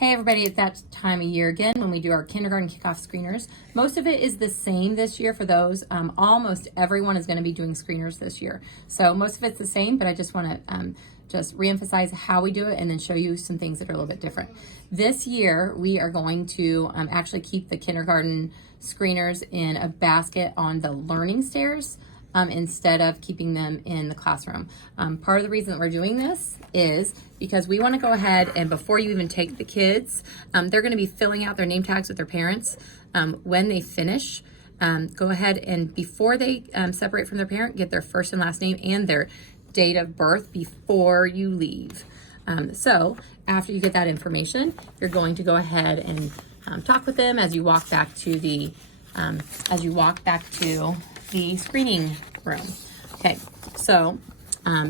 Hey everybody, it's that time of year again when we do our kindergarten kickoff screeners. Most of it is the same this year for those. Almost everyone is going to be doing screeners this year. So most of it's the same, but I just want to just reemphasize how we do it and then show you some things that are a little bit different. This year, we are going to actually keep the kindergarten screeners in a basket on the learning stairs instead of keeping them in the classroom. Part of the reason that we're doing this is because we want to go ahead and before you even take the kids, they're going to be filling out their name tags with their parents. When they finish, go ahead and before they separate from their parent, get their first and last name and their date of birth before you leave. So after you get that information, you're going to go ahead and talk with them as you walk back to the screening room. Okay, so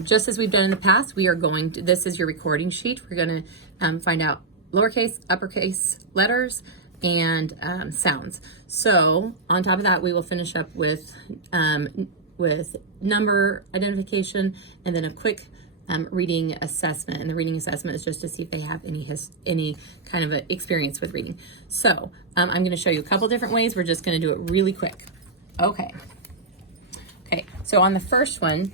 just as we've done in the past, we are going to, this is your recording sheet. We're going to find out lowercase, uppercase letters, and sounds. So on top of that, we will finish up with number identification and then a quick reading assessment. And the reading assessment is just to see if they have any kind of a experience with reading. So I'm going to show you a couple different ways. We're just going to do it really quick. Okay, so on the first one,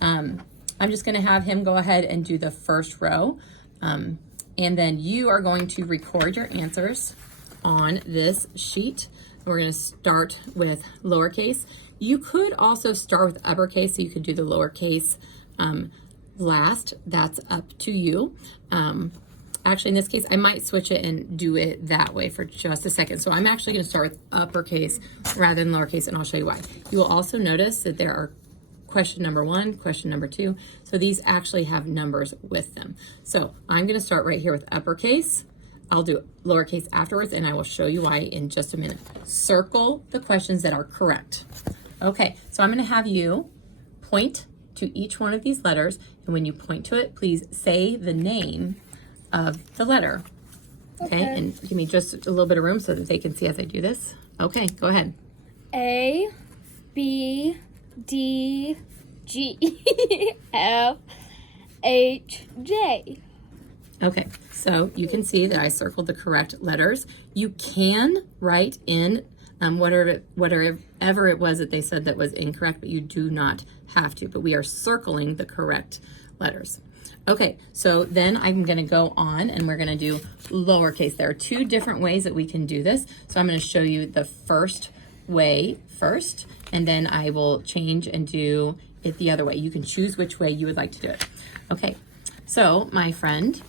I'm just going to have him go ahead and do the first row. And then you are going to record your answers on this sheet. We're going to start with lowercase. You could also start with uppercase, so you could do the lowercase last. That's up to you. Actually, in this case, I might switch it and do it that way for just a second. So I'm actually going to start with uppercase rather than lowercase, and I'll show you why. You will also notice that there are question number 1, question number 2. So these actually have numbers with them. So I'm going to start right here with uppercase. I'll do lowercase afterwards, and I will show you why in just a minute. Circle the questions that are correct. Okay, so I'm going to have you point to each one of these letters, and when you point to it, please say the name of the letter. Okay, and give me just a little bit of room so that they can see as I do this. Okay, go ahead. A, B, D, G, F, H, J. Okay, so you can see that I circled the correct letters. You can write in whatever it was that they said that was incorrect, but you do not have to, but we are circling the correct letters. Okay, so then I'm going to go on and we're going to do lowercase. There are 2 different ways that we can do this. So I'm going to show you the first way first, and then I will change and do it the other way. You can choose which way you would like to do it. Okay, so my friend,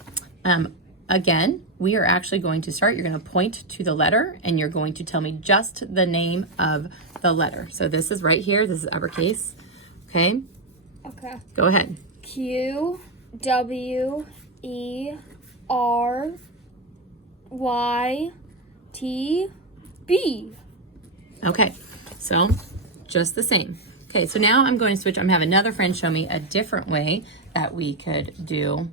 again, we are actually going to start. You're going to point to the letter and you're going to tell me just the name of the letter. So this is right here. This is uppercase. Okay? Okay. Go ahead. Q, W, E, R, Y, T, B. Okay, so just the same. Okay, so now I'm going to switch. I'm going to have another friend show me a different way that we could do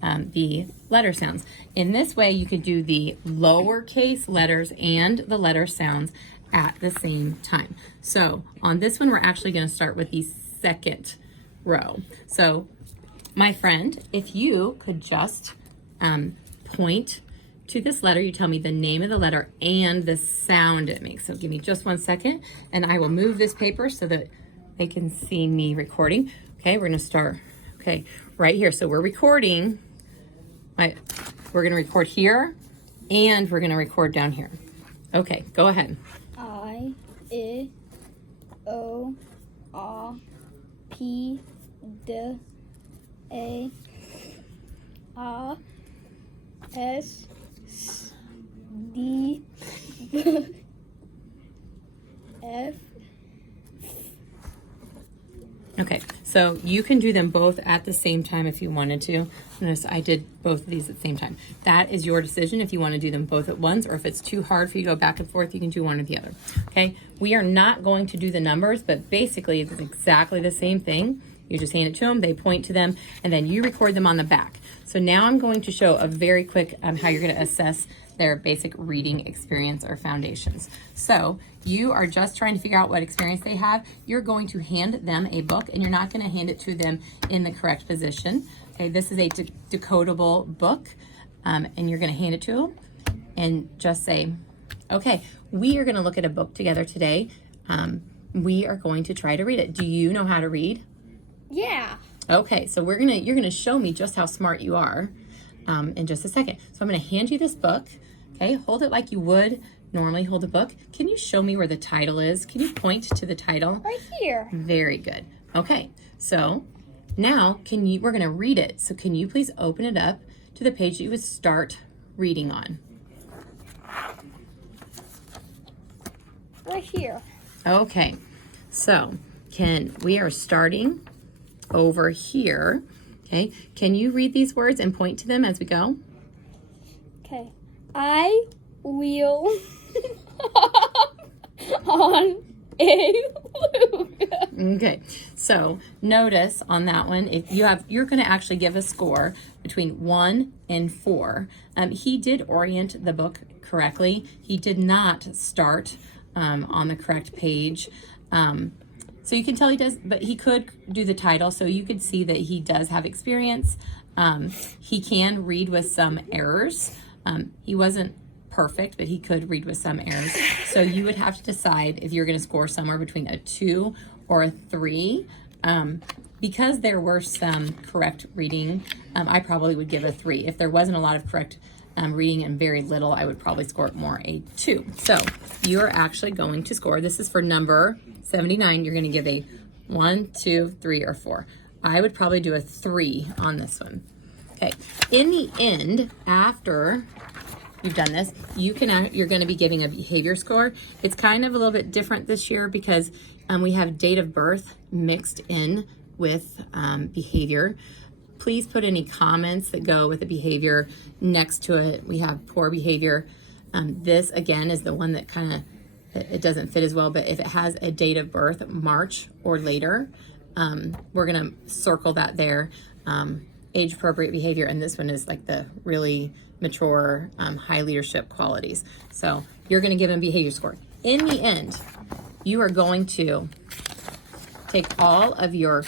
the letter sounds. In this way, you could do the lowercase letters and the letter sounds at the same time. So on this one, we're actually going to start with the second row. So my friend, if you could just point to this letter, you tell me the name of the letter and the sound it makes. So give me just 1 second and I will move this paper so that they can see me recording. Okay, we're going to start, okay, right here. So we're recording, we're going to record here and we're going to record down here. Okay, go ahead. I, O, R, P, D, A, R, S, D, F. Okay, so you can do them both at the same time if you wanted to. Notice I did both of these at the same time. That is your decision if you want to do them both at once, or if it's too hard for you to go back and forth, you can do one or the other. Okay, we are not going to do the numbers, but basically it's exactly the same thing. You just hand it to them, they point to them, and then you record them on the back. So now I'm going to show a very quick how you're going to assess their basic reading experience or foundations. So you are just trying to figure out what experience they have. You're going to hand them a book, and you're not going to hand it to them in the correct position. Okay, this is a decodable book. and you're going to hand it to them and just say, okay, we are going to look at a book together today. We are going to try to read it. Do you know how to read? Yeah. Okay, so you're gonna show me just how smart you are in just a second. So I'm gonna hand you this book. Okay, hold it like you would normally hold a book. Can you show me where the title is? Can you point to the title? Right here. Very good. Okay, so now we're gonna read it. So can you please open it up to the page that you would start reading on? Right here. Okay, so we are starting over here. Okay, can you read these words and point to them as we go? Okay. I will on a Luke. Okay, so notice on that one, if you're going to actually give a score between 1 and 4. He did orient the book correctly. He did not start on the correct page. So you can tell he does, but he could do the title, so you could see that he does have experience. He can read with some errors. He wasn't perfect, but he could read with some errors. So you would have to decide if you're going to score somewhere between a 2 or a 3. Because there were some correct reading, I probably would give a 3. If there wasn't a lot of correct reading and very little, I would probably score it more a 2. So you're actually going to score, this is for number 79, you're going to give a 1, 2, 3, or 4. I would probably do a 3 on this one. Okay, in the end, after you've done this, you're going to be giving a behavior score. It's kind of a little bit different this year because we have date of birth mixed in with behavior. Please put any comments that go with the behavior next to it. We have poor behavior. This again is the one that kind of, it doesn't fit as well, but if it has a date of birth, March or later, we're gonna circle that there. Age appropriate behavior, and this one is like the really mature, high leadership qualities. So you're gonna give them behavior score. In the end, you are going to take all of your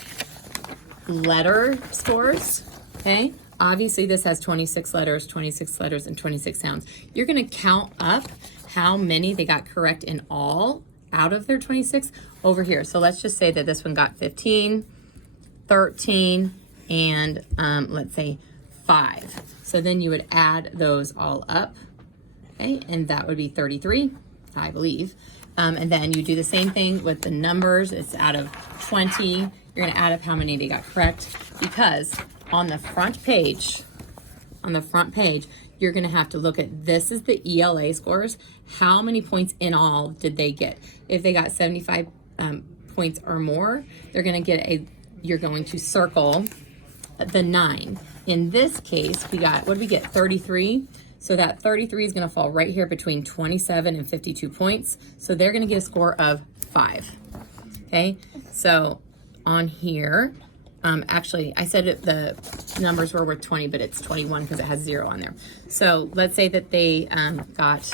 letter scores, okay? Obviously this has 26 letters, and 26 sounds. You're gonna count up how many they got correct in all out of their 26 over here. So let's just say that this one got 15, 13, and let's say 5. So then you would add those all up, okay? And that would be 33, I believe. And then you do the same thing with the numbers. It's out of 20. You're gonna add up how many they got correct, because on the front page, you're gonna have to look at, this is the ELA scores. How many points in all did they get? If they got 75 points or more, you're going to circle the 9. In this case, what did we get? 33. So that 33 is going to fall right here between 27 and 52 points. So they're going to get a score of 5. Okay, so on here, actually, I said the numbers were worth 20, but it's 21 because it has 0 on there. So let's say that they got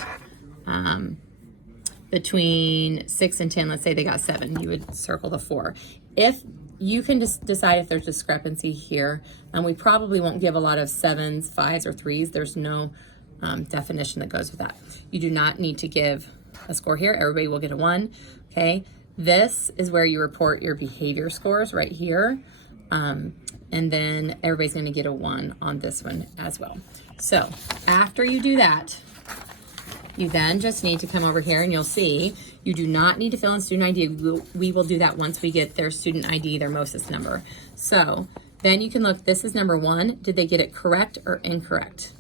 between 6 and 10, let's say they got 7, you would circle the 4. If you can just decide if there's discrepancy here, and we probably won't give a lot of 7s, 5s, or 3s. There's no definition that goes with that. You do not need to give a score here. Everybody will get a 1, okay? This is where you report your behavior scores right here. And then everybody's going to get a 1 on this one as well. So after you do that, you then just need to come over here and you'll see you do not need to fill in student ID. We will do that once we get their student ID, their MOSIS number. So then you can look, this is number 1. Did they get it correct or incorrect?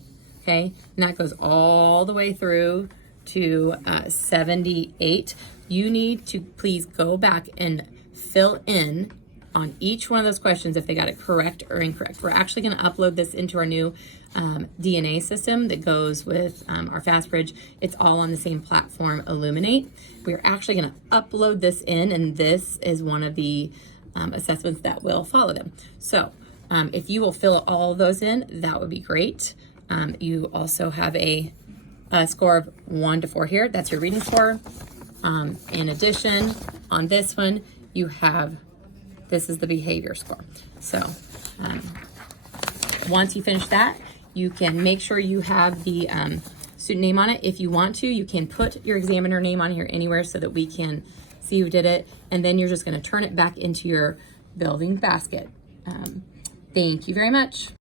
Okay, and that goes all the way through to 78. You need to please go back and fill in on each one of those questions if they got it correct or incorrect. We're actually going to upload this into our new DNA system that goes with our FastBridge. It's all on the same platform, Illuminate. We're actually going to upload this in, and this is one of the assessments that will follow them. So if you will fill all of those in, that would be great. You also have a score of 1 to 4 here. That's your reading score. In addition, on this one, you have, this is the behavior score. So once you finish that, You can make sure you have the student name on it. If you want to, you can put your examiner name on here anywhere so that we can see who did it. And then you're just going to turn it back into your building basket. Thank you very much.